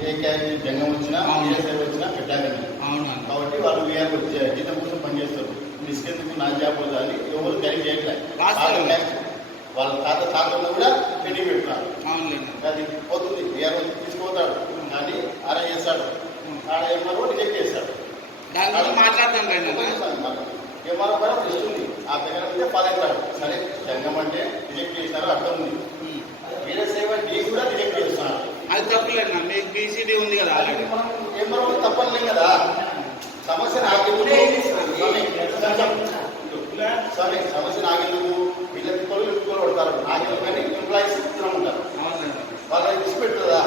ఏ carry జంగం వచ్చినా సేవ వచ్చినా పెట్టాలి కాబట్టి వాళ్ళు వీఆర్ జీతం కోసం పనిచేస్తారు. డిస్కెందుకు నా జాబ్ అని ఎవరు క్యారీ చేయట్లేదు. వాళ్ళ తాతల్లో కూడా పెట్టి పెట్టున్నారు. అది పోతుంది వీఆర్ తీసుకుపోతాడు కానీ అలా చేస్తాడు. ఆడ ఏమన్నా రిజెక్ట్ చేస్తాడు. ఏమన్నా కూడా టెస్ట్ ఉంది ఆ దగ్గర ఉంటే పాలవుతాడు. సరే జంగం అంటే రిజెక్ట్ చేసినారు అర్థం ఉంది. వీర సేవ డీ కూడా రిజెక్ట్ చేస్తున్నారు. అది తప్పలేదు. మీకు బీసీడీ ఉంది కదా ఏమన్నా తప్పలేదు కదా. సమస్య నాకెందుకు సరే సమస్య నాకెందుకు వీళ్ళకి పనులు పడతారు. నాకెందుకు కానీ ఎంప్లాయీస్ ఇద్దరు ఉంటారు. వాళ్ళని విడిచిపెడుతుందా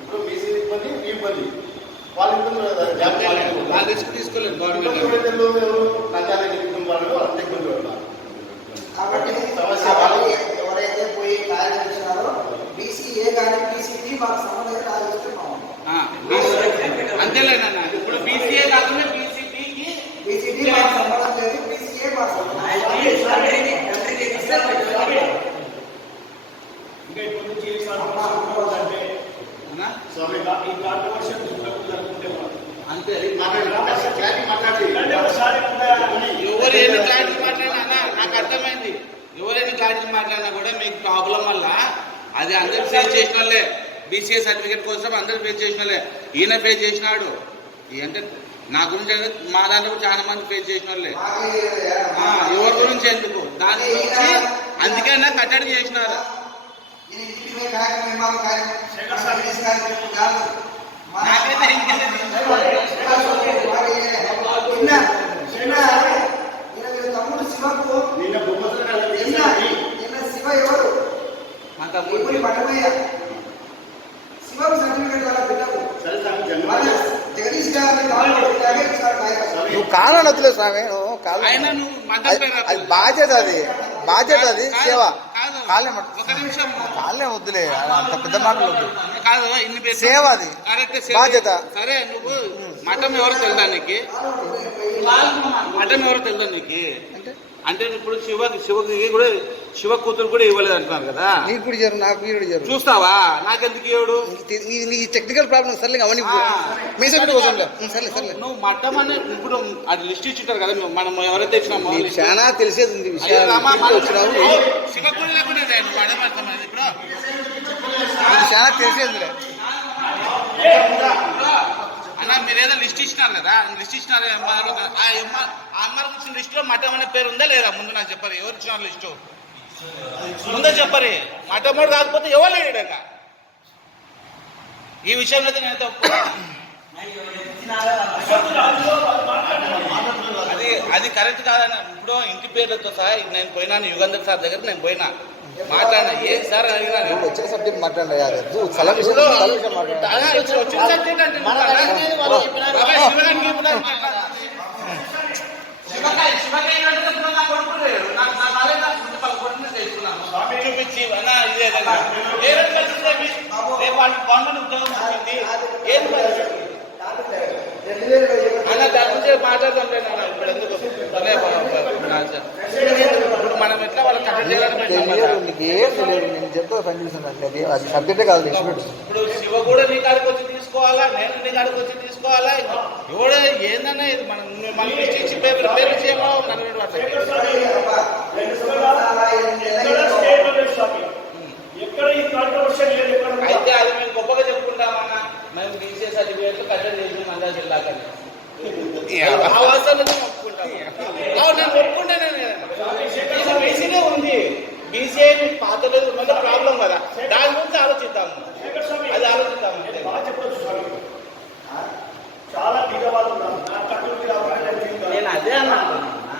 ఇప్పుడు బీసీ ఇబ్బంది మీ ఇబ్బంది వాళ్ళ ఇబ్బంది తీసుకోలేదు. నచ్చాలని వాళ్ళు అంత ఇబ్బంది పెడతారు. కాబట్టి ఎవరైతే పోయి కార్యదర్శినారో బీసీఏ కానీ బీసీడీ మాకు సంబంధంగా కార్యదర్శి అంతేలేనా. ఇప్పుడు బీసీఏ కాకుండా బీసీడీ మాకు సంబంధం లేదు. బీసీఏ మాకు సంబంధం అంతే. ఎవరు ఎన్ని క్లారిటీ మాట్లాడినా నాకు అర్థమైంది. ఎవరైనా క్లారిటీ మాట్లాడినా కూడా మీకు ప్రాబ్లం వల్ల అది అందరు ఫేస్ చేసిన వాళ్ళే. బీసీఏ సర్టిఫికేట్ కోసం అందరు ఫేస్ చేసిన వాళ్ళే. ఈయన ఫేస్ చేసినాడు. అంటే నా గురించి మా దాంట్లో కూడా చాలా మంది ఫేస్ చేసిన వాళ్ళే. ఎవరి గురించి ఎందుకు దాని గురించి అందుకైనా కట్టడి చేసినారు. నాకైతే తమ్ముడు శివకు శివ ఎవరు శివకు సర్టిఫికేట్ వాళ్ళ బిడ్డకు జగదీష్ నువ్వు కాలం వద్దులే స్వామి. అది బాధ్యత, అది సేవ. కాళ్ళే వద్దులే, అంత పెద్ద మాటలు వద్దు. సేవ అది బాధ్యత. సరే నువ్వు మఠం ఎవరో తెలుదా నీకు? మఠం ఎవరో తెలుదా నీకు? అంటే ఇప్పుడు శివకి కూడా శివ కూతురు కూడా ఇవ్వలేదు అంటున్నారు కదా. నీకు కూడా జరు, నాకు కూడా జరు. చూస్తావా? నాకెందుకు ఇవ్వడు? నీ టెక్నికల్ ప్రాబ్లమ్ సర్లే అవన్నీ సర్లే. నువ్వు మట్టం అని ఇప్పుడు అది లిస్ట్ ఇచ్చింటారు కదా మనం ఎవరైతే ఇచ్చినామో. చాలా తెలిసేది ఉంది విషయం. శివకుడు లేకుండా ఇప్పుడు చాలా తెలిసేది అన్న. మీరేదో లిస్ట్ ఇచ్చినారు కదా, లిస్ట్ ఇచ్చినారు. ఆ అమ్మాయికి ఇచ్చిన లిస్ట్ లో మఠం అనే పేరు ఉందా లేదా? ముందు నాకు చెప్పరు. ఎవరు ఇచ్చినారు లిస్టు ముందే చెప్పరు. మఠమోడు కాకపోతే ఎవరు లేడక ఈ విషయంలో అయితే నేను అది కరెక్ట్ కాదన్న. ఇప్పుడు ఇంటి పేర్లతో సహా నేను పోయినాను యుగంధర్ సార్ దగ్గర. నేను పోయినా మాట్లాడినా. ఏం సార్ అడిగినా వచ్చిన సబ్జెక్ట్ మాట్లాడలేదు. వచ్చిన సబ్జెక్ట్ అంటే చూపించి రేపు వాళ్ళు గవర్నమెంట్ ఉద్యోగం వచ్చింది ఏం అన్న దాని గురించి మాట్లాడదాం లేదు. ఇప్పుడు ఎందుకు ఇప్పుడు మనం ఎట్లా వాళ్ళకి కట్టడి చేయాలని నేను చెప్తా కన్ఫ్యూజన్ అంటే అది సబ్జెక్టే కాదు. ఇప్పుడు శివ కూడా నీ కాడికి వచ్చి తీసుకోవాలా, నేను నీ కాడికి వచ్చి తీసుకోవాలా. ఎవడో ఏందన్నా ఇది మనం ఇచ్చి పేరు చేయమో అయితే అది మేము గొప్పగా చెప్పుకుంటామన్నా. మేము బీసీఏ సర్టిఫికేట్లు కట్టడి చేసి మందా జిల్లాకని బీసీనే ఉంది. బీసీఐ పాతలేదు ప్రాబ్లం కదా, దాని గురించి ఆలోచిద్దాము. అది ఆలోచిద్దాము. చాలా బీదవాళ్ళు ఉన్నారు. నేను అదే అన్నాను.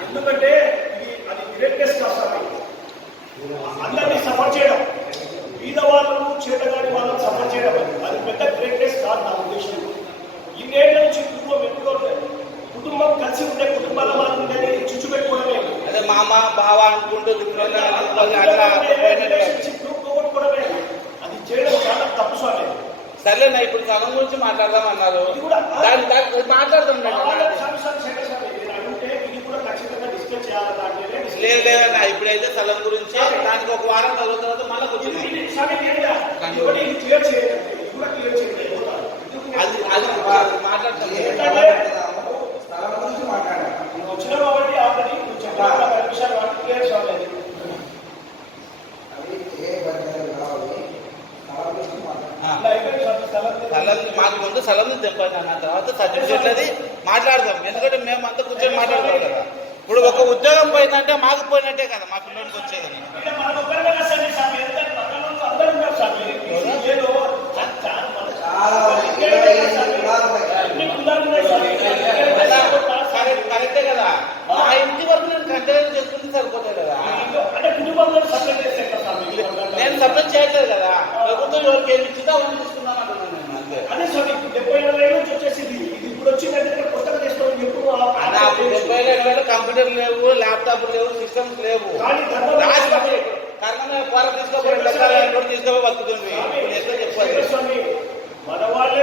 ఎందుకంటే అది గ్రేట్నెస్ కాదు. అందరినీ సఫర్ చేయడం, బీదవాళ్ళు చేతగాని వాళ్ళని సఫర్ చేయడం అది పెద్ద గ్రేట్నెస్ కాదు నా ఉద్దేశం. ఇన్నేళ్ల నుంచి కుటుంబం కలిసి ఉండే కుటుంబాల వాళ్ళు ఉండేది చుచ్చు పెట్టుకోవడమే. అదే మామ బావ అనుకుంటూ పోగొట్టుకోవడమే. అది చేయడం చాలా తప్పు స్వామి. సర్లేనా ఇప్పుడు సగం గురించి మాట్లాడదాం అన్నారు. మాట్లాడదాం ఇది కూడా ఖచ్చితంగా డిస్కస్ చేయాలి. లేదు లేదన్న ఇప్పుడైతే స్థలం గురించి దానికి ఒక వారం తర్వాత మళ్ళీ కూర్చున్నాం. అది మాట్లాడుతాం. స్థలం గురించి మాట్లాడాలి. వచ్చిన కాబట్టి ఆల్రెడీ చెప్పాలి విషయాలు క్లియర్ కావాలి. అవి ఏ బడ్జెట్ కావాలి స్థలం గురించి స్థలం మాకు ముందు స్థలం తెంపండి అన్న తర్వాత సర్టిఫికేట్ అది మాట్లాడదాం. ఎందుకంటే మేము అంతా కూర్చొని మాట్లాడతాం కదా. ఇప్పుడు ఒక ఉద్యోగం పోయిందంటే మాకు పోయినట్టే కదా మా పిల్లలకి వచ్చేదని. కరెక్టే కదా. మా ఇంటి వరకు నేను కంటైనర్ చేసుకుంటే సరిపోతాయి కదా. నేను సపరేట్ చేయట్లేదు కదా. ప్రభుత్వం ఎవరికి ఏమి ఇచ్చిందో అవన్నీ తీసుకుందాం అంటున్నాను నేను. అంతే అదే స్వామి 70,000 నుంచి వచ్చేసింది. ఇది ఇప్పుడు వచ్చిందంటే కొత్తగా చేసుకోవడం ఎప్పుడు 70,000 కంప్యూటర్ లేవు, ల్యాప్టాప్ లేవు, సిస్టమ్స్ లేవు. కారణమే పోరా తీసుకోబోయి తీసుకోబోయి బతుకుతుంది. స్వామి మన వాళ్ళే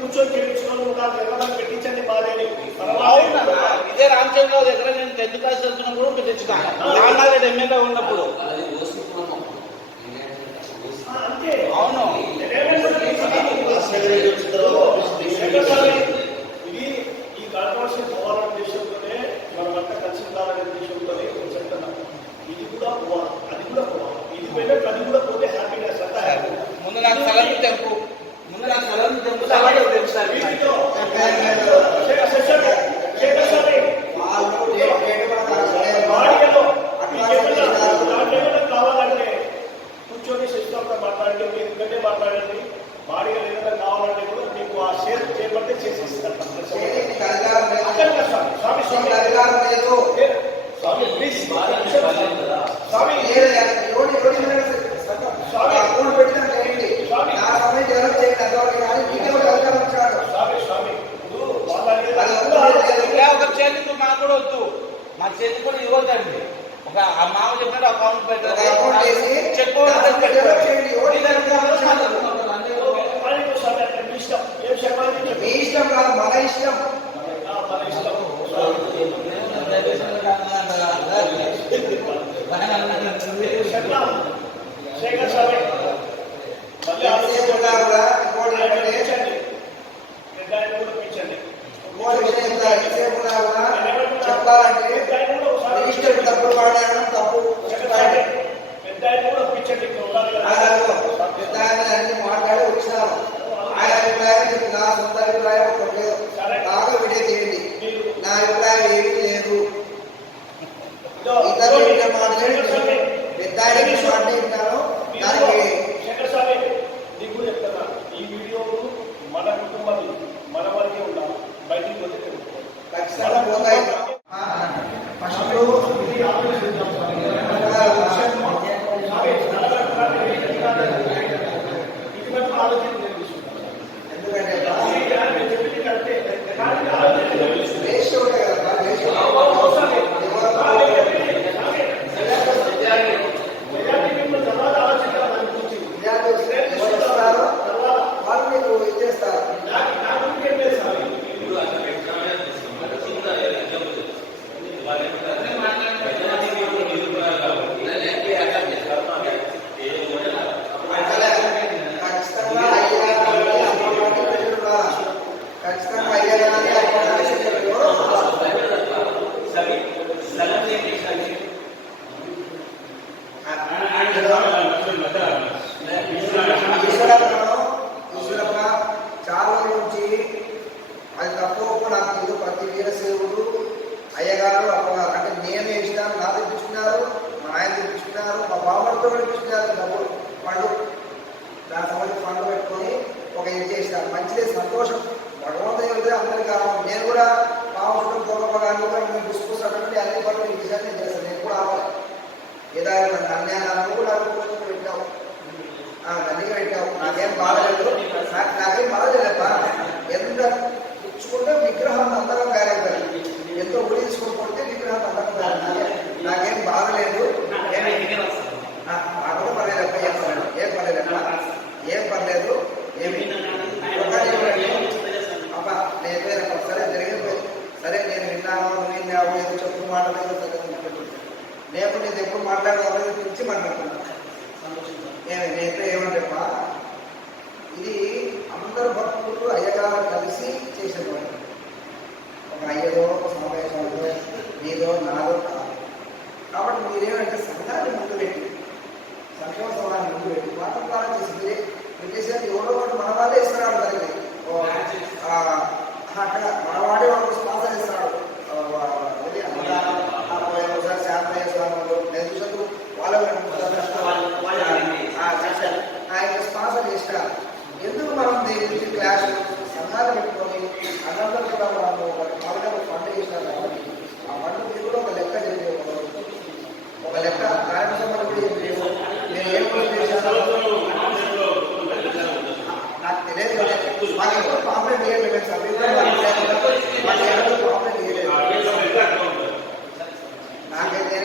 కూర్చొని చేయించుకొని ఉన్నారు. పెట్టించండి బాధని. ఇదే రామచంద్రరావు దగ్గర నేను 10th క్లాస్ చదువుతున్నప్పుడు మీరు తెచ్చుకున్నా రామనాథ్ ఎమ్మెల్యే ఉన్నప్పుడు. అంతే అవును. ఇది ఈ కాంట్రవర్సీ పోవాలనే ఉద్దేశంతోనే మనమంతా కలిసి ఉండాలనే ఉద్దేశంతోనే చెప్తున్నాం. ఇది కూడా పోవాలి, అది కూడా పోవాలి. ఇది పోయినట్టు అది కూడా పోతే హ్యాపీనెస్ అంతా హ్యాపీ. ముందు నాకు స్థలం తెంపు కావాలంటే కూర్చొని సిస్టమ్ మాట్లాడండి, ఎందుకంటే మాట్లాడండి. బాడీగా ఏదైనా కావాలంటే కూడా మీకు ఆ షేర్ చేయబట్టే చేసేస్తాను. స్వామి స్వామి ప్లీజ్ స్వామి అకౌంట్ పెట్టిన చేయండి. నా సమయం డెవలప్ చేయండి. అంతవరకు కానీ మీకే ఒక అవకాశం ఇచ్చాడు. ఒక చేతికి మాకు కూడా వద్దు. మా చేతికి కూడా ఇవ్వద్దండి. ఒక మామ చెప్పినట్టు అకౌంట్ పెట్టాలి. అకౌంట్ చేసి చెక్ డెవలప్ చేయండి. మీ ఇష్టం కాదు, మన ఇష్టం. శేఖర్ స్వామి చెప్పాలంటే రిజిస్టర్ తప్పుడు పడడం తప్పు. పెద్ద కూడా ఒప్పించండి. పెద్ద అన్ని మాట్లాడి వచ్చినారు. ఆయన అభిప్రాయం చెప్పి నా సొంత అభిప్రాయం ఒకటి లేదు. బాగా విడే చేయండి. నా అభిప్రాయం ఏమీ లేదు. ఇతరులు మాట్లాడి పెద్ద మాట్లాడినాను. దానికి శేఖర్ స్వామి నీకు కూడా చెప్తున్నా, ఈ వీడియోలు మన కుటుంబాన్ని మన వరకే ఉండాలి. బయటికి పోతే ఖచ్చితంగా పోతాయి. ఫస్ట్ చాలా నుంచి అది తప్పు నాకు తెలియదు. ప్రతి వీరసేవుడు అయ్యగారు అప్పగారు అంటే నేనే ఇష్టాను నా తెప్పించుకున్నారు, మా ఆయన తెప్పించుకున్నారు, మా బామ్మడితో తెప్పించుకున్నారు. డబ్బులు పండు దాని సంబంధించి పండు పెట్టుకొని ఒక ఇది చేసినారు. మంచిదే, సంతోషం. భగవంతుడు వెళ్తే అందరికీ కావాలి. నేను కూడా పావులు పూర్వపగాన్ని కూడా నేను పుష్పుసండి అన్ని పనులు ఈ విషయాన్ని నేను చేస్తాను. నేను కూడా ఆవాలి ఏదైనా అన్యాయాలను కూడా పోస్టులు పెట్టావు, దండిగా పెట్టావు. నాకేం బాధలేదు, నాకేం బాధలేదప్ప. ఎంత పుచ్చుకుంటే విగ్రహాన్ని అందరం తయారవుతారు. ఎంతో ఉడి తీసుకుంటే విగ్రహాన్ని అందరం తయారవుతారు. నాకేం బాధలేదు. నాకు కూడా పర్లేదప్ప, ఏం పర్లేదప్ప, ఏం పర్లేదు. ఏమి అబ్బా నేను సరే జరిగిపోయి సరే నేను విన్నాను, నువ్వు విన్నావు, ఏదో చెప్పు మాటలేదు. మాట్లాడే పిలిచి మాట్లాడుతున్నాను. నేనైతే ఏమంటప్ప, ఇది అందరు భక్తులు అయ్యగారు కలిసి చేసేవాడు. ఒక అయ్యదో సమావేశాలతో నీదో నాదో కాదు. కాబట్టి మీరేమంటే సంఘాన్ని ముందు పెట్టి, సంక్షేమ సభాన్ని ముందు పెట్టి వాటి ద్వారా చేసింది చేసేది ఎవరో ఒకటి మన వాళ్ళే ఇస్తున్నాడు. దానికి అక్కడ మనవాడే వాళ్ళకు స్పాన్సర్ ఇస్తున్నాడు. ఒకసారి శాంతయ్య స్వామి నేను చూసాను వాళ్ళ ఆయన స్పాన్సర్ చేసినారు. ఎందుకు మనం దీని గురించి క్లాస్ సంఘాలు పెట్టుకొని అందరితో కూడా మనము వాళ్ళకి ఫండ్ చేసినారు కాబట్టి ఆ ఫండ్ మీద కూడా ఒక లెక్క జరిగే ఒక లెక్క కార్యక్రమాలు కూడా నేను ఏం చేశాను నాకు తెలియదు. మాకు ఎప్పుడు కాంప్లైంట్ చేయలేదు, కాంప్లైంట్ చేయలేదు. నాకైతే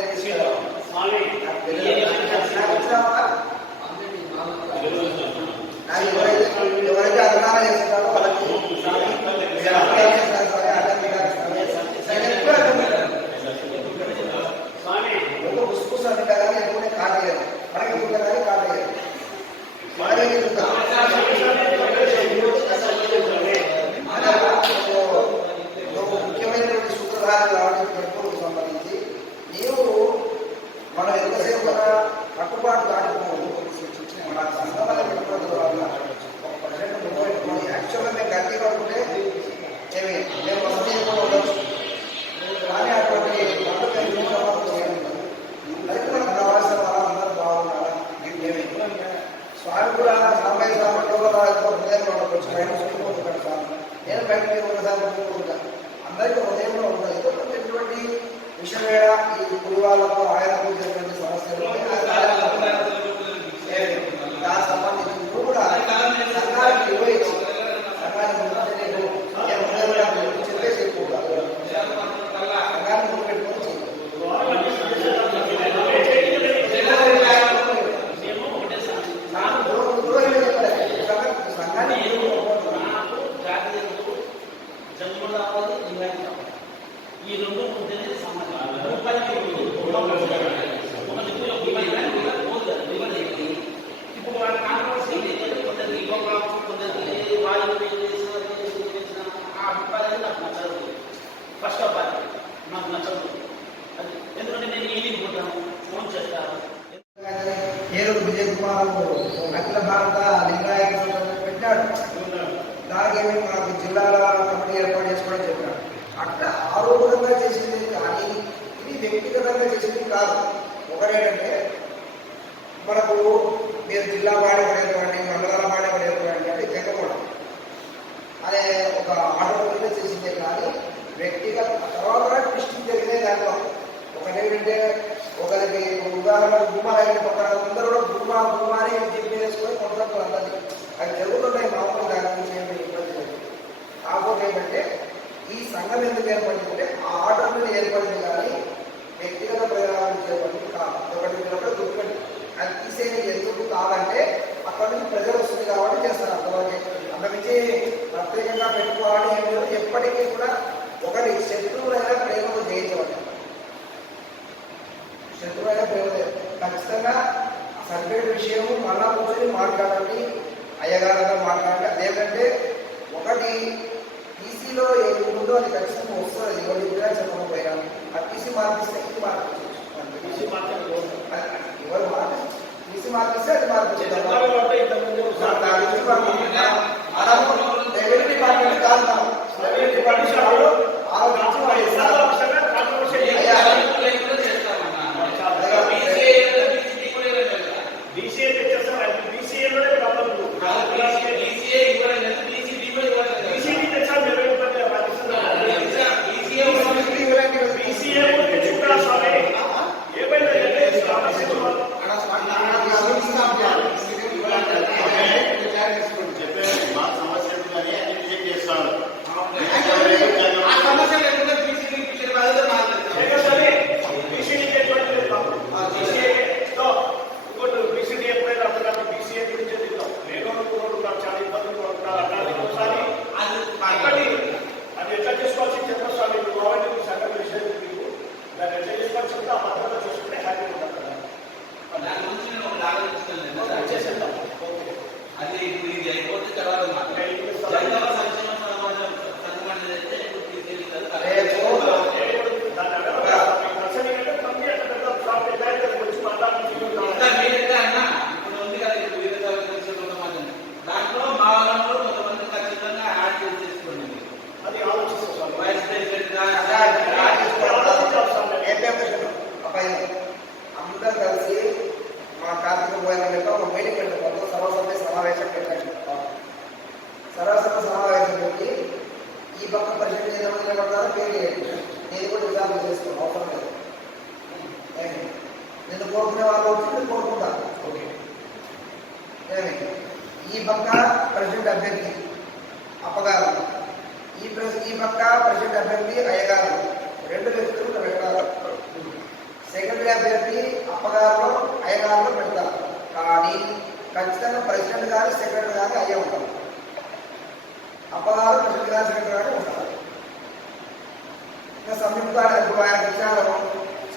ఎవరైతే అదనాలు చేస్తారో వాళ్ళకి పుష్పూసాన్ని కదా ఎప్పుడే కాటేయాలి, మనకి ఎప్పుడు కానీ కాటేయాలి. మనకి ముఖ్యమైనటువంటి సూత్రధారణ కాబట్టి పెట్టుబడికి సంబంధించి నీవు మనం ఎంతసేపు కూడా కట్టుబాటు దాటిపోవాలి. మన సంఘాల పెట్టుబడుల వల్ల ఒక ప్రజెంట్ పెట్టుకొని యాక్చువల్గా మేము గట్టి పడుకుంటే ఏమి మేము వసతి చేయకుండా ఉండొచ్చు, కానీ అటువంటి పనులు మేము చేయడం అయితే మనకు కావాల్సిన వాళ్ళు అందరూ బాగుండాలి. ఏమి స్వామి కూడా సాంబయ్య సాంబట్లో హృదయంలో ఉండవచ్చు, బయట చూసుకుంటాడు స్వామి. నేను బయట మీరు ఒకసారి చూసుకుంటాను. అందరికీ హృదయంలో ఉంటాయి. ఎటువంటి విషయమేళ ఈ గుడి వాళ్ళకు ఆయనకు జరిగినటువంటి సమస్యలు దానికి సంబంధించి నువ్వు కూడా సంఘానికి నిర్వహించి సంఘాన్ని చెప్పేసి సంఘాన్ని ముందు పెట్టుకొని సంఘాన్ని ఈ రెండు ఉంటేనే సమాజం ఇప్పుడు వాళ్ళ కాంట్రవర్సీ కొందరికి కొందరికి వాళ్ళు ఆ అభిప్రాయాలు నాకు నచ్చదు. ఫస్ట్ ఆఫ్ ఆల్ నాకు నచ్చదు. ఎందుకంటే నేను ఈవినింగ్ పోతాను, ఫోన్ చేస్తాను. ఏలూరు విజయ్ కుమార్ అఖిల భారత లింగాయత పెట్టాడు. దానికి మాకు జిల్లాల కమిటీ ఏర్పాటు చేసుకోవడం చెప్పాడు. అట్లా ఆరోగ్యంగా చేసింది కానీ ఇది వ్యక్తిగతంగా చేసింది కాదు. ఒకటేంటంటే మనకు మీరు జిల్లా వాడేపడేటువంటి మండలాల వాడేపడేటువంటి అంటే జగకూడదు అనే ఒక ఆర్డర్ మీద చేసిందే కానీ వ్యక్తిగత తర్వాత ట్విస్టింగ్ జరిగితే దాంట్లో ఒకటేంటంటే ఒకరికి ఉదాహరణ భూమాలైన పక్కన అందరూ కూడా భూమాని చెప్పేసుకొని కొనసాగుతూ అందరినీ అవి జరుగుతున్నాయి. మామూలు దాని గురించి ఏమి ఇబ్బంది లేదు. కాకపోతే ఏంటంటే ఈ సంఘం ఎందుకు ఏర్పడిందంటే ఆ ఆర్డర్ మీద ఏర్పడింది కానీ వ్యక్తిగత ప్రయోజనాలు ఏర్పడింది కాదు. ఒకటి గుర్తుపెట్టి అది తీసేది ఎందుకు కాదంటే అక్కడ నుంచి ప్రజలు వస్తుంది కాబట్టి చేస్తారు. అంతవరకే అంతమించి ప్రత్యేకంగా పెట్టుకోవాలి ఏం లేదు. ఎప్పటికీ కూడా ఒకటి శత్రువులైనా ప్రేమతో జయించవచ్చు. శత్రువైనా ప్రేమ ఖచ్చితంగా సర్టిఫికేట్ విషయము మళ్ళా కూర్చొని మాట్లాడండి, అయ్యగారితో మాట్లాడండి. అదేంటంటే ఒకటి టీసీలో ఏది ఉందో అది ఖచ్చితంగా వస్తుంది. ఎవరు కూడా చెప్పకపోయినా ఆ టీసీ మార్పిస్తే ఇది మార్పించవచ్చు. ఎవరు టీసీ మార్పిస్తే అది మార్పించారు. రెవెన్యూ డిపార్ట్మెంట్ కాదు, రెవెన్యూ డిపార్ట్మెంట్ చెప్పే మా సమస్య కానీ రిజెక్ట్ చేస్తాడు. కార్తీక పోయిన లెక్క ఒక మీటింగ్ పెట్టారు, మొత్తం సర్వసభ్య సమావేశం పెట్టండి. సర్వసభ సమావేశం పెట్టి ఈ పక్క పరిస్థితి ఏదైనా నిలబడతారో పేరు చేయండి. నేను కూడా విధానం చేసుకోను, అవసరం లేదు. నేను కోరుకునే వాళ్ళు వచ్చి కోరుకుంటాను. ఓకే, ఈ పక్క ప్రెసిడెంట్ అభ్యర్థి అప్పగారు, ఈ పక్క ప్రెసిడెంట్ అభ్యర్థి అయ్యగారు, 2 వ్యక్తులు పెట్టారు. సెక్రటరీ అభ్యర్థి అప్పగారు అయ్యగారులో పెడతారు. కానీ ఖచ్చితంగా ప్రెసిడెంట్ గారు సెక్రటరీ గారు అయ్యే ఉంటారు. అప్పగారు ప్రెసిడెంట్ గారు సెక్రటరీ గారు ఉంటారు. ఇంకా సంయుక్త ఆయన విచారం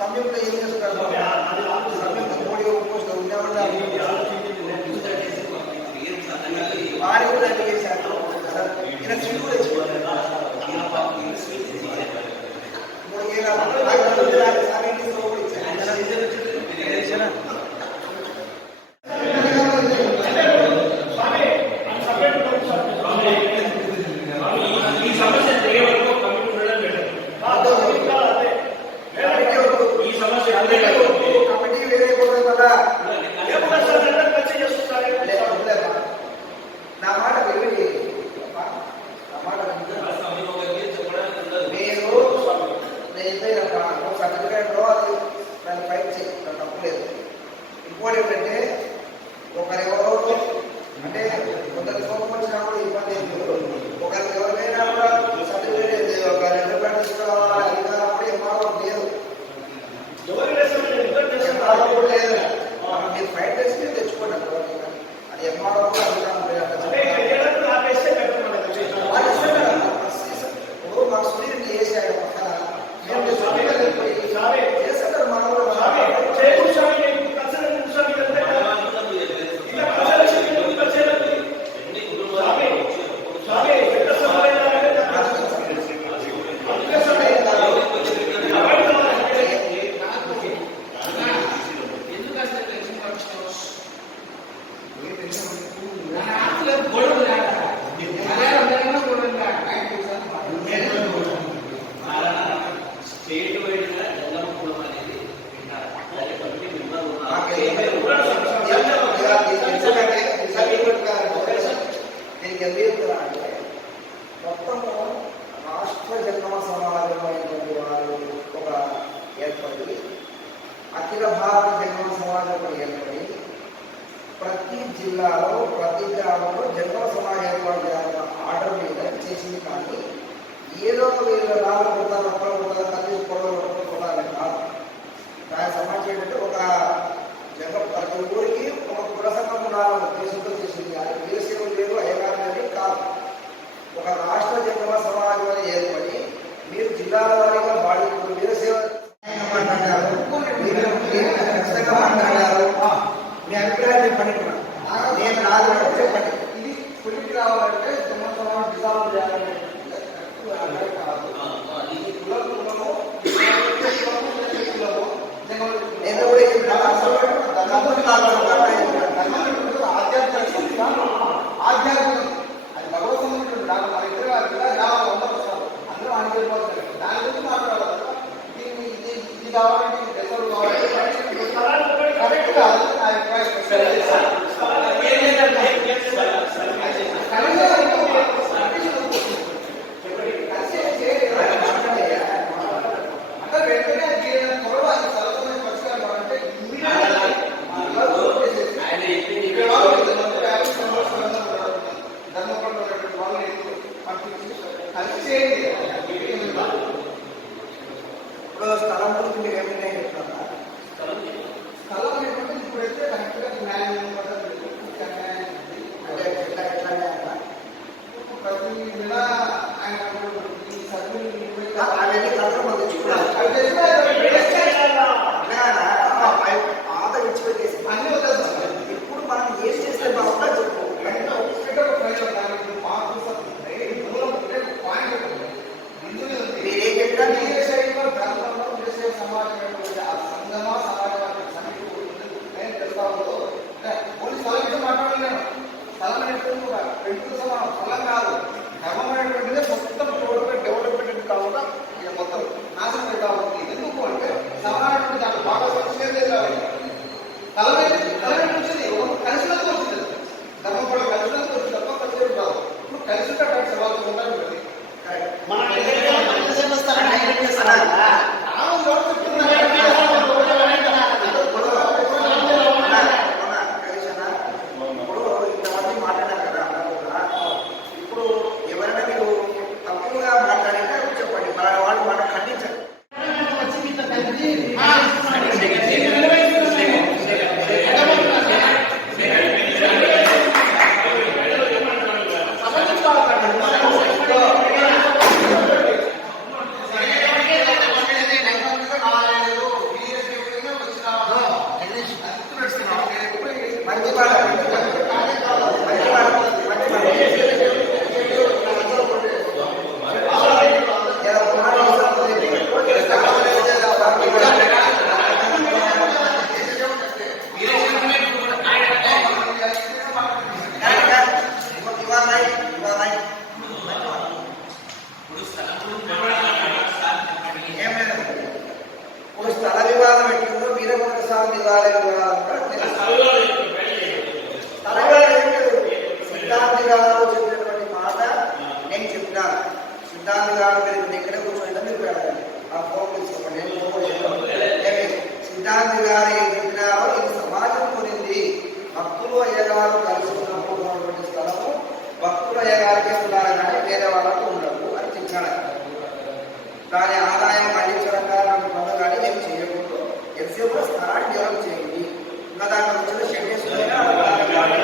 సంయుక్త ఏం చేస్తున్నారు, సంయుక్త మోడీ పోస్ట్ వాడి కూడా చేశారు. ఈయన సీటు కూడా తెచ్చుకోవాలి. కమిటీ వేరే పోతుంది కదా, నా మాట వెలువడి సర్టిఫికేట్లో అది దాన్ని ఫైట్ చేయాలి, తప్పలేదు. ఇంకోటి ఏంటంటే ఒకరెవరో అంటే కొందరు కోపం వచ్చినా కూడా ఇబ్బంది ఏం లేదు. ఒకరికి ఎవరికైనా కూడా సర్టిఫికేట్ ఒక రిజర్వేట్ తీసుకోవాలి అధికారం కూడా ఏమాలో లేదు, లేదు. మీరు ఫైట్ చేసి తెచ్చుకోండి, అది ఎంఆర్ఓ కూడా అధికారం లేదు. మాకు సునీల్ చేశాడు పక్కన చేస్తారు మనం మొత్తము రాష్ట్ర జంగమ సమాజం అయినటువంటి వారు ఒక ఏర్పడి అఖిల భారత జంగమ సమాజం ఏర్పడి ప్రతి జిల్లాలో ప్రతి గ్రామంలో జంగమ సమాజం ఏర్పాటు చేయాలన్న ఆర్డర్ మీద చేసింది. కానీ ఏదో ఒక వీళ్ళు రాళ్ళు కొడతారు, ఒక్కలు కొడతారు, కత్తి పొడవలు కొట్టాలని కాదు. దాని సమాజం ఏంటంటే ఒక జంగం ప్రతి ఊరికి ఒక కుల సంఘం ఉండాలన్న ఉద్దేశంతో చేసింది. అది వీరసేవలు లేదు అయ్యగారు అనేది కాదు. ఒక రాష్ట్ర జంగమ సమాజం అని ఏర్పడి మీరు జిల్లాల వారీగా బాడీ వీరసేవ మాట్లాడారు, మాట్లాడారు. మీ అభిప్రాయం చెప్పండి. నేను నాలుగు చెప్పండి. ఇది పులికి రావాలంటే జంగమ సమాజం డిజాల్వ్ చేయాలంటే ఆధ్యాత్మిక అది భగవత్ సంబంధించిన నాకు మన ఇద్దరు అందరూ అనుకోవాలి. దాని గురించి మాట్లాడాలి. ఇది కావాలంటే పెద్దలు కావాలంటే కరెక్ట్ కాదు నా అభిప్రాయం. అంటే వెంటనే త్వరలో అది సరసమైన పరిష్కారం అంటే ఇప్పుడు స్థలం గురించి మీరు ఏమైనా చెప్తారా? స్థలం ఏంటంటే ఇప్పుడైతే కరెక్ట్గా న్యాయం అంటే ఎట్లా ప్రతి నెల ఆయన ఈ సర్వీస్ పాత విడిచిపెట్టేసి అన్ని వద్దు. ఇప్పుడు మనం ఏం చేస్తే బాగుంటుందో చెప్పు. మీరేం చెప్పినా సమాజం ఆ సంగమ సమాజం సమితి నేను ప్రస్తావనలో ఓన్లీ స్థలం మీద మాట్లాడలేను. స్థలం అనేటువంటి కూడా పెంపుడు సమానం స్థలం కాదు. ధర్మం అనేటువంటిదే మొత్తం టోటల్ డెవలప్మెంట్ కాకుండా ఇది మొత్తం నాశనం అవుతా ఉంది. ఎందుకు అంటే సమానటువంటి దాంట్లో బాగా సంస్కృతి కాబట్టి స్థలం స్థల వివాదం ఎట్లుందో వీరభద్ర స్వామి దేవాలయ వివాదం కూడా తెలుసు. స్థల వివాదం ఏం లేదు. సిద్ధాంతి గారు చెప్పినటువంటి మాట నేను చెప్తాను. సిద్ధాంతి గారు మీరు దగ్గర కూర్చోండి మీరు వెళ్ళండి. ఆ ఫోన్ తీసుకోండి. నేను ఫోన్ చేస్తాను. సిద్ధాంతి గారు ఏం చెప్పినారో ఇది సమాజం కొనింది. భక్తులు అయ్యగారు కలిసి ఉన్నప్పుడు ఉన్నటువంటి స్థలము భక్తులు అయ్యగారికే ఉండాలి కానీ వేరే వాళ్ళకు ఉండదు అని చెప్పాడు. దాని ఆదాయం పండించడంగా నాకు పనులు కానీ ఏం చేయకూడదు. ఎంతసేపు స్థలాన్ని డెవలప్ చేయండి. ఇంకా దాంట్లో వచ్చిన షెడ్యూల్స్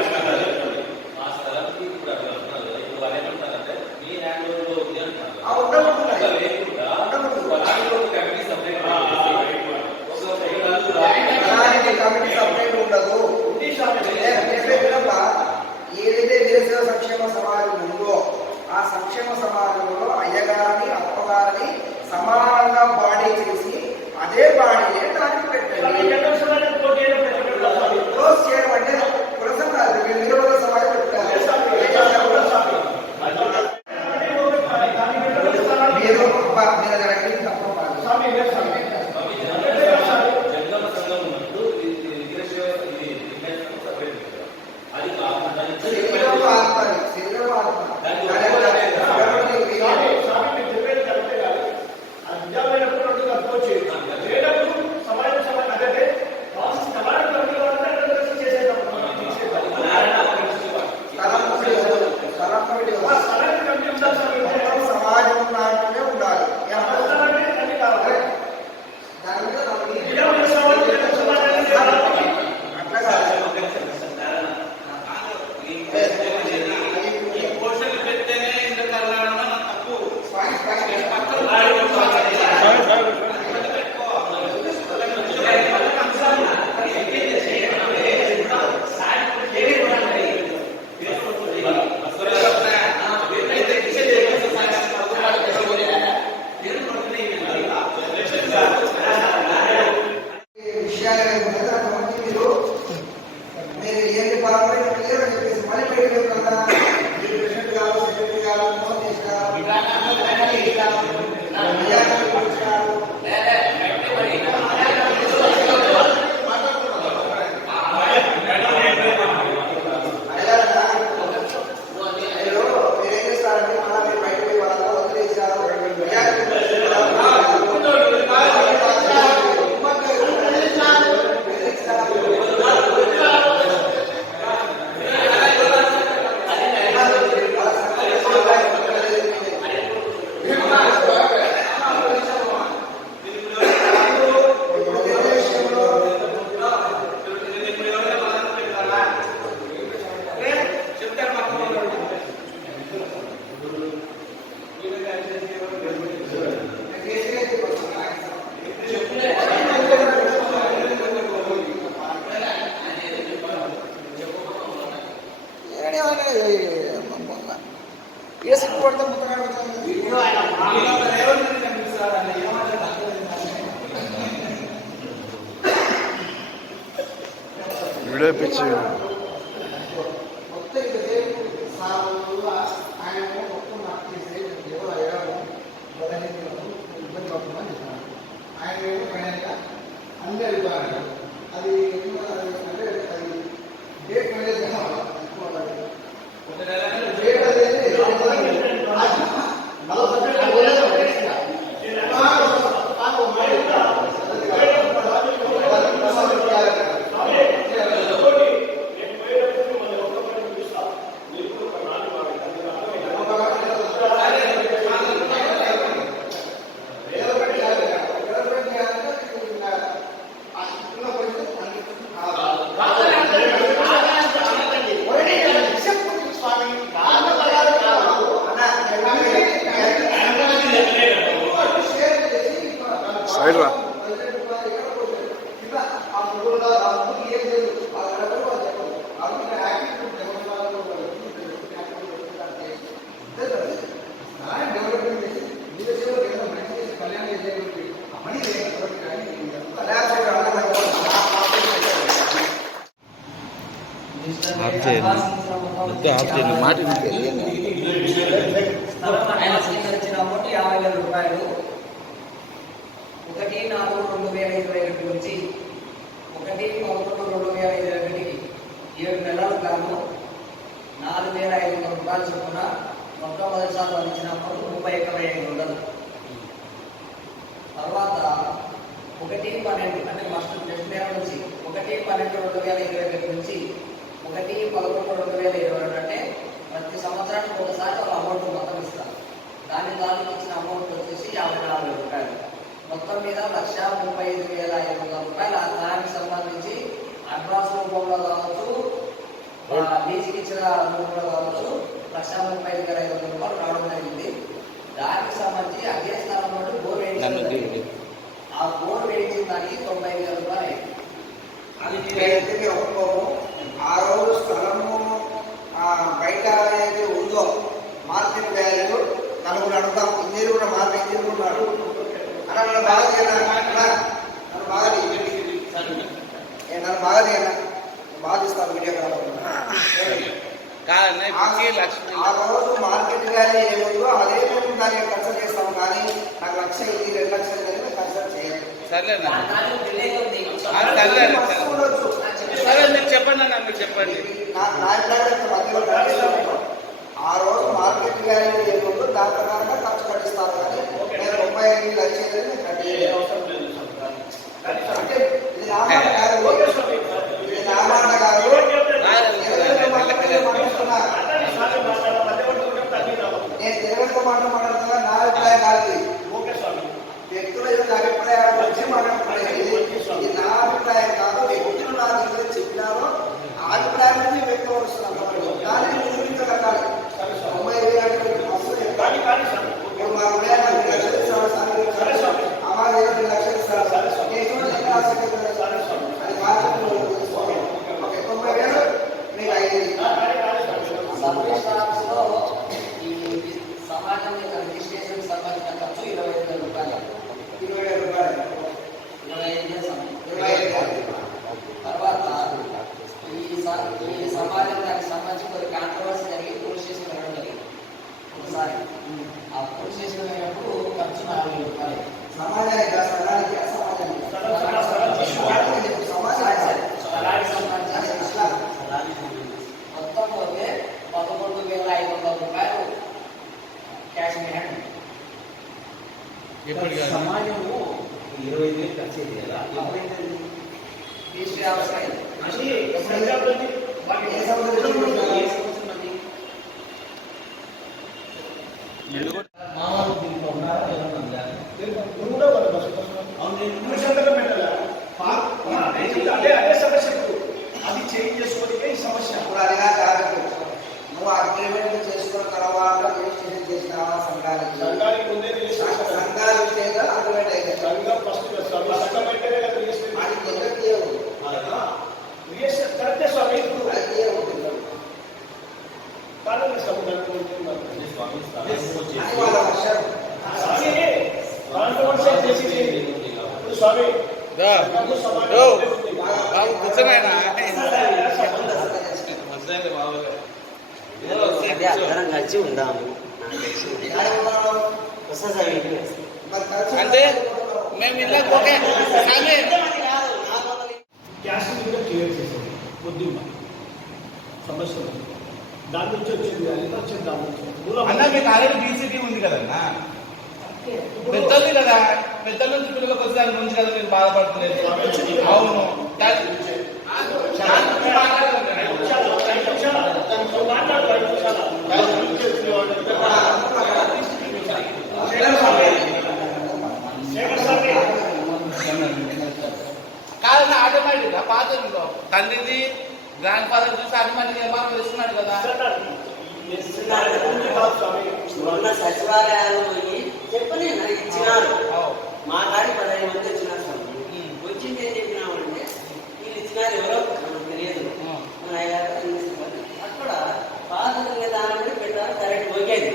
కమిటీ సపరేట్ ఉండదు. ఏదైతే వీరశైవ సంక్షేమ సమాజం ఉందో ఆ సంక్షేమ సమాజంలో అయ్యగారిని అప్పగారిని సమానంగా బాడీ చేసి అదే బాడీనే దానికి పెట్టండి. క్లోజ్ చేయడం అంటే పురసం కాదు. వీరభద్ర సమాజం పెట్టారు. మీరు సమాజం దాంట్లోనే ఉండాలి. వీడియో పిచ్చి ఆఫ్ చేయండి ఆఫ్ చేయండి మాట ఆయన స్వీకరించిన అమౌంట్ 50,000 రూపాయలు 1/4/2021 నుంచి 1/11/2021 7 నెలల గాను 4,500 రూపాయలు చొప్పున మొట్టమొదటిసారి అందించిన అమౌంట్ 31,500. తర్వాత 1/12 అంటే ఫస్ట్ నెక్స్ట్ నెల నుంచి 1/12/2021 నుంచి 1/11/2022 అంటే ప్రతి సంవత్సరానికి ఒకసారి ఒక అమౌంట్ మొత్తం ఇస్తారు. దానికి ఇచ్చిన అమౌంట్ వచ్చేసి 54,000 రూపాయలు. మొత్తం మీద 1,35,500 రూపాయలు ఆ దానికి సంబంధించి అడ్వాన్స్ రూపంలో కావచ్చు, లీజుకి ఇచ్చిన రూపంలో కావచ్చు 1,35,500 రూపాయలు రావడం జరిగింది. దానికి సంబంధించి అదే స్థలంలో బోర్ వేయించింది. ఆ బోర్ వేయించిన దానికి 90,000 రూపాయలు. అది అయితే ఒప్పుకోము. ఆ రోజు స్థలము బయట ఏదైతే ఉందో మార్కెట్ వాల్యూ నలుగురు అడుగుతాం. ఇంజనీర్ కూడా మార్కెట్ ఇంజనీర్ ఉన్నాడు అన్న, నన్ను బాగా చేయనా, నన్ను బాగా బాగా తీస్తాను వీడియో ఆ రోజు మార్కెట్ వాల్యూ ఏముందో అదే మేము దాన్ని కన్సల్ట్ చేస్తాం. కానీ నాకు 1,00,000 ఇది 2,00,000 అనేది కన్సల్ట్ చేయాలి. చెప్పండి అన్న, మీరు చెప్పండి. ఆ రోజు మార్కెట్ వాల్యూ ఏముందో దాని ప్రకారంగా ఖర్చు కట్టిస్తారు. కానీ నేను 35 లక్షలు అంటే ఇది నా మాట కాదు, ఇది నా మాట కాదు. నేను తెలుగుతో మాట్లాడుతున్నా, నా అభిప్రాయం కాదు. వ్యక్తుల యొక్క అభిప్రాయాలు వచ్చి మాట్లాడుతున్నాయి. ఇది నా అభిప్రాయం కాదు. వ్యక్తులు నా దగ్గర చెప్పినారో ఆ అభిప్రాయాన్ని వ్యక్తపరుస్తున్నాను. కానీ నిరూపించగలగాలి. 90,000 అంటే మస్తు చెప్పాలి. ఇప్పుడు మా ఉదయం 2 లక్షలు ఇస్తారు, అమ్మాయి 2 లక్షలు ఇస్తారు. నేను అది మార్కెట్లో 90,000 మీకు 5 ఈ సమాజం యొక్క రిజిస్ట్రేషన్ సంబంధించిన ఖర్చు 25,000 రూపాయలు. 25,000 రూపాయలు 25,000. తర్వాత ఈ సమాజం దానికి సంబంధించి కొన్ని కాంట్రవర్సీ జరిగి పోలీస్ స్టేషన్ వెళ్ళడం జరిగింది. ఒకసారి ఆ పోలీస్ స్టేషన్ వెళ్ళినప్పుడు ఖర్చు 40,000 రూపాయలు. సమాజానికి మొత్తం పోతే 11,500 రూపాయలు క్యాష్ ఇన్ హ్యాండ్. సమాజము 20,000 ఖర్చు అయ్యింది కదా, రిజిస్ట్రీ అవసరం మామూలు దీంట్లో ఉన్నారా ఏమన్నా అదే సమస్య. అది చేంజ్ చేసుకోవడానికి ఈ సమస్య. ఇప్పుడు అదిగా కాదు. నువ్వు అగ్రిమెంట్ చేసుకున్న తర్వాత రిజిస్ట్రేషన్ చేసినావా సంఘానికి? సంఘాలు చేత అగ్రిమెంట్ అయితే కరెక్టే స్వామి. స్వామి బాబు కూర్చోమైనా అందరం కలిసి ఉందాము. అంటే మేము ఇలా ఓకే క్యాష్ కూడా క్లియర్ చేసేది పొద్దున్న సమస్య దాని నుంచి వచ్చింది. అది వచ్చింది దాని నుంచి అన్న. మీకు ఆల్రెడీ బీసీటీ ఉంది కదన్నా, పెద్దది కదా. పెద్దల నుంచి పిల్లలకు వచ్చి దాని గురించి కదా మీరు బాధపడుతున్నారు. అవును, కాదన్నా ఆటోమేటిక్ గా పాత్రలో తండ్రిది గ్రాండ్ ఫాదర్ చూసి ఆటోమేటిక్ ఏమాత్రం ఇస్తున్నాడు కదా. సచివాలయాలు పోయి చెప్పని ఇచ్చినారు. మా కాడి 15 మంది వచ్చినారు. వచ్చింది ఏం చెప్పినామంటే వీళ్ళు ఇచ్చినారు, ఎవరో మనకు తెలియదు. అక్కడ పాత్ర దాని పెట్టారు, కరెక్ట్ ఓకేది.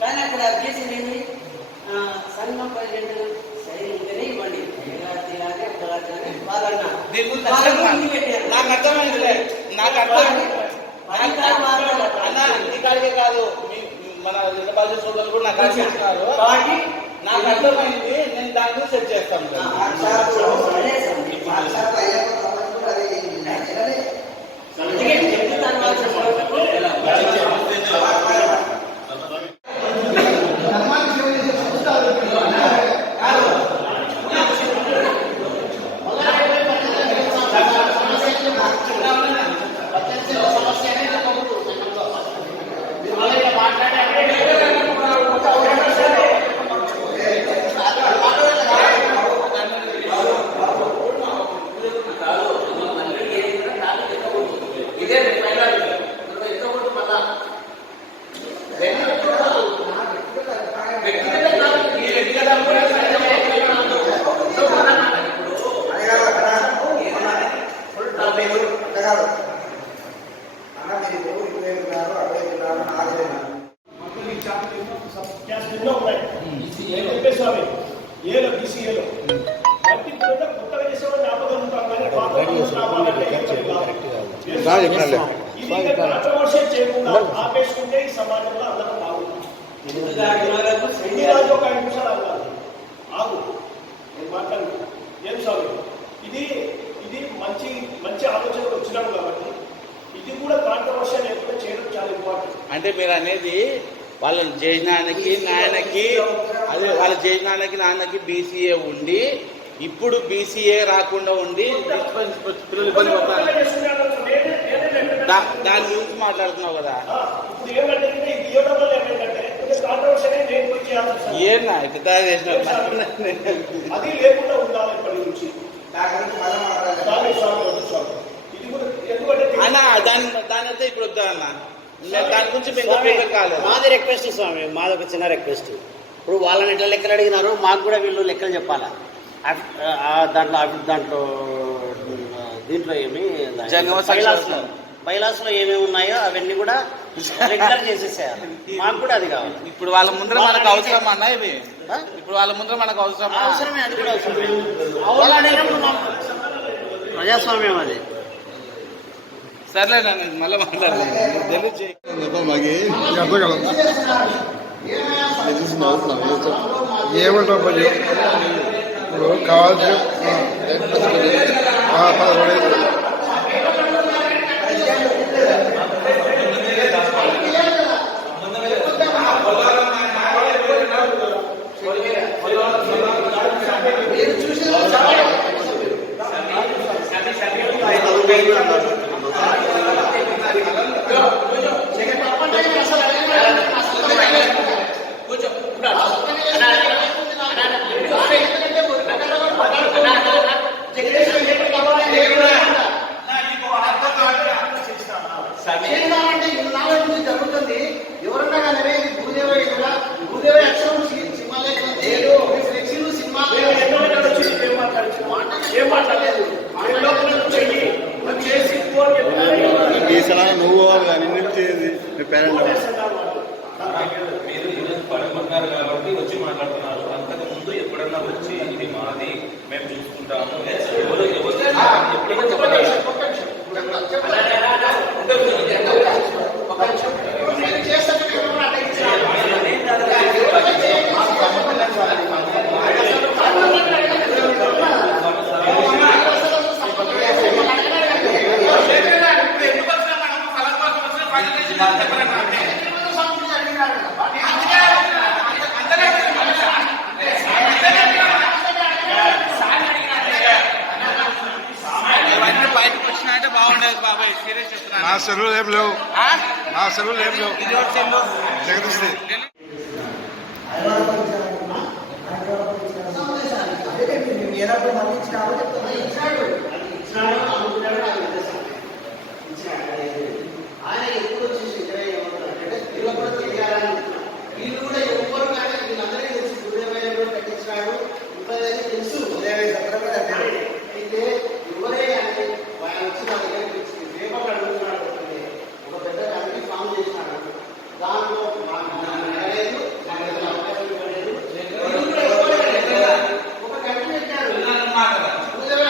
కానీ అక్కడ అభ్యర్థి ఏంటి, సంఘం ప్రెసిడెంట్ సరే ఇంకనే ఇవ్వండి నాకు అర్థమైందిలే. నాకు అర్థం అన్న నీ కాడికే కాదు మన బాధ్య సోదరులు కూడా నాకు అర్థిస్తున్నారు. నాకు అర్థమైంది, నేను దాని గురించి సెట్ చేస్తాను. చేయకుండా ఆపేసుకుంటే ఈ సమాజంలో అందరం బాగుంటుంది. ఒక 5 నిమిషాలు ఆగు, నేను మాట్లాడు. ఏం స్వామి, ఇది ఇది మంచి మంచి ఆలోచనలు వచ్చినాడు కాబట్టి ఇది కూడా కాంట్రవర్షియల్ లేకుండా చేయడం చాలా ఇంపార్టెంట్. అంటే మీరు అనేది వాళ్ళ జయనానికి నాయనకి, అదే వాళ్ళ జయనానికి నాన్నకి బీసీఏ ఉండి ఇప్పుడు బీసీఏ రాకుండా ఉండి పిల్లలు ఇబ్బంది పడతారు, దాని గురించి మాట్లాడుతున్నావు కదా. ఏనా ఇట్లా చేసిన అది లేకుండా ఉండాలి ఇప్పటి నుంచి. అన్న దాని అయితే ఇప్పుడు వద్దా అన్న, దాని గురించి కాలేదు. మాది రిక్వెస్ట్ స్వామి, మాది ఒక చిన్న రిక్వెస్ట్. ఇప్పుడు వాళ్ళని ఎట్లా లెక్కలు అడిగినారు, మాకు కూడా వీళ్ళు లెక్కలు చెప్పాలా. దాంట్లో దీంట్లో ఏమి బైలాస్లో ఏమేమి ఉన్నాయో అవన్నీ కూడా రెగ్యులర్ చేసేసేయాలి. మాకు కూడా అది కావాలి. ఇప్పుడు వాళ్ళ ముందర మనకు అవసరమా అన్న ఇవి? ఇప్పుడు వాళ్ళ ముందర మనకు అవసరమా? అవసరమే, అది కూడా అవసరం. ప్రజాస్వామ్యం అది. సర్లే నేను మళ్ళీ మాట్లాడలేదు. ఏమంటావు పని ఇప్పుడు కావాల్సిన జరుగుతుంది. ఎవరన్నా కానీ భూదేవ అక్షరం సినిమా ఏం మాట్లాడలేదు. నువ్వు చేసి మీరు ఈరోజు పడమన్నారు కాబట్టి వచ్చి మాట్లాడుతున్నారు. అంతకు ముందు ఎప్పుడన్నా వచ్చి ఇది మాది, మేము చూసుకుంటాము, ఎవరు ఎప్పుడైనా బయటకు వచ్చినట్టే బాగుండేది బాబాయ్. సీరియస్ చెప్తున్నా. నా సెలవులు ఏం లేవు, నా సెలవులు ఏం లేవు. ఇది ఒకటి చెల్లు జగదీశ్వరి ఆయన ఎప్పుడు వచ్చేసి వీళ్ళు కూడా తెలియాలని, వీళ్ళు కూడా ఎవ్వరు కానీ వీళ్ళందరికీ తెలుసు. గురుదేవయ్య కూడా కట్టించినాడు, ఇప్పుడు తెలుసు. అయితే ఎవరే అని ఆయన వచ్చి నా దగ్గరికి పేపర్లు అడుగుతున్నాడు. ఒక పెద్ద కమిటీ ఫామ్ చేసినాడు. దాంట్లో లేదు, ఒక కమిటీ పెట్టారు. గురుదేవ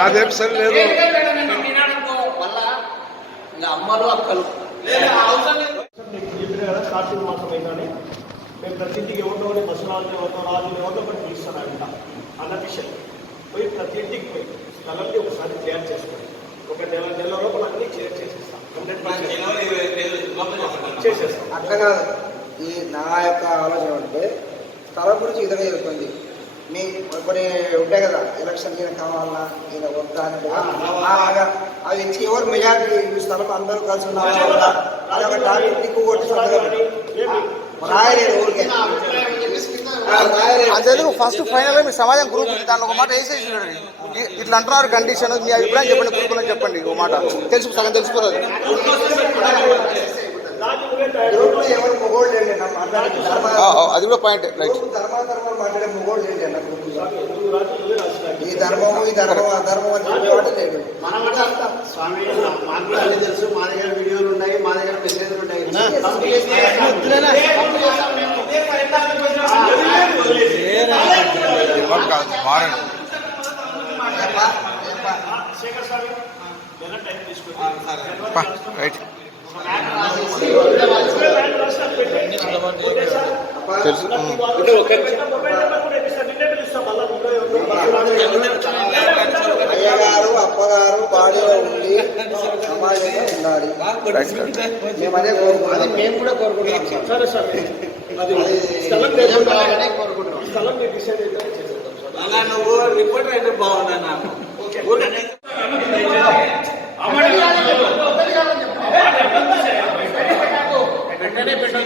నాదేం సరే లేదు. పెట్టినాడనుకో మళ్ళా ఇంకా అమ్మలు అక్కలు మీకు చెప్పిన కదా కార్తీక మాసం అయితేనే మేము ప్రతి ఇంటికి ఎవరినో బస్సురాజు ఎవరినో రాజు ఎవరినో ఒకటి పిలుస్తున్నారంట అన్అఫిషియల్ పోయి ప్రతి ఇంటికి పోయి స్థలంకి ఒకసారి క్లియర్ చేసుకోండి. ఒక నెల లోపల అన్ని క్లియర్ చేసేస్తాం. 100% చేసేస్తాం. అట్లా కాదు. ఈ నా యొక్క ఆలోచన అంటే స్థలం గురించి ఇతర జరుగుతుంది. మీ కొన్ని ఉంటాయి కదా, ఎలక్షన్ ఈయన కావాలా ఈయన వద్దా అని అవి ఇచ్చి ఎవరు మెజార్టీ స్థలం అందరూ కలిసి ఉన్నారు అదొక టాపిక్ దిక్కు కొట్టి రాయలేదు ఊరికే అంతేందుకు ఫస్ట్ ఫైనల్ గా మీ సమాజం గ్రూప్ దాంట్లో ఒక మాట వేసేసి ఇట్లా అంటున్నారు కండిషన్, మీ అభిప్రాయం చెప్పండి, గ్రూపులో చెప్పండి. ఒక మాట తెలుసు, సగం తెలుసుకోలేదు. ఎవరు మొగోళ్ళు లేండి అది కూడా పాయింట్. రైట్. ధర్మాధర్మాలు మాట్లాడే మొగోళ్ళు లేండి అన్న గ్రూపులో. ఈ ధర్మము ఈ ధర్మం అధర్మం అని చెప్పేవాడు లేదు. మనం అంటే అంటాం స్వామి మాకు కూడా అన్ని తెలుసు, మా దగ్గర వీడియోలు ఉన్నాయి, మా దగ్గర మెసేజ్లు ఉన్నాయి. శేఖర్ స్వామి ఎలా టైం తీసుకుంటాం. రైట్. తెలుసు. అయ్యగారు అప్పగారు బాడీలో ఉండి సమాజంలో ఉండాలి. మేము అదే కోరుకుంటున్నాం. మేము కూడా కోరుకుంటున్నాం. సరే సార్, అది స్థలం కోరుకుంటున్నాం. స్థలం మీరు డిసైడ్ అయితే చేసేద్దాం. అలా నువ్వు రిపోర్టర్ అయితే బాగున్నా నాకు. వెంటనే పెట్టు.